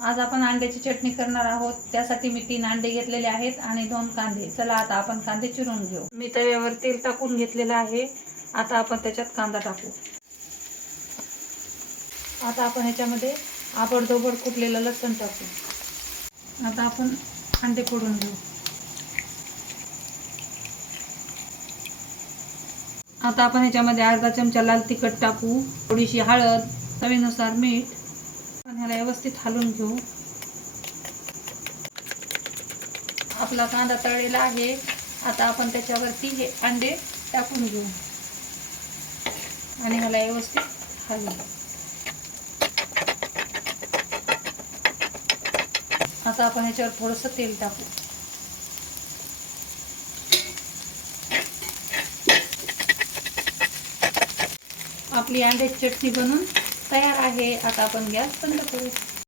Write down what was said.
आज आपण अंड्याची चटणी करणार आहोत. त्यासाठी मी तीन अंडे घेतलेले आहेत आणि दोन कांदे. चला आता आपण कांदे चिरून घेऊ. मी तव्यावर तेल टाकून घेतलेलं आहे. आता आपण त्याच्यात कांदा टाकू. आता आपण ह्याच्यामध्ये आबडधोबड कुटलेलं लसण टाकू. आता आपण अंडे फोडून घेऊ. आता आपण ह्याच्यामध्ये अर्धा चमचा लाल तिखट टाकू. थोडीशी हळद चवीनुसार मीठ आपण ह्याला व्यवस्थित हलवून घेऊ. आपला कांदा तळलेला आहे. आता आपण त्याच्यावरती हे अंडे टाकून घेऊ. आणि ह्याला व्यवस्थित हलवू आता आपण ह्याच्यावर थोडंसं तेल टाकू. आपली अंड्याची चटणी बनून तयार आहे. आता आपण गॅस बंद करू.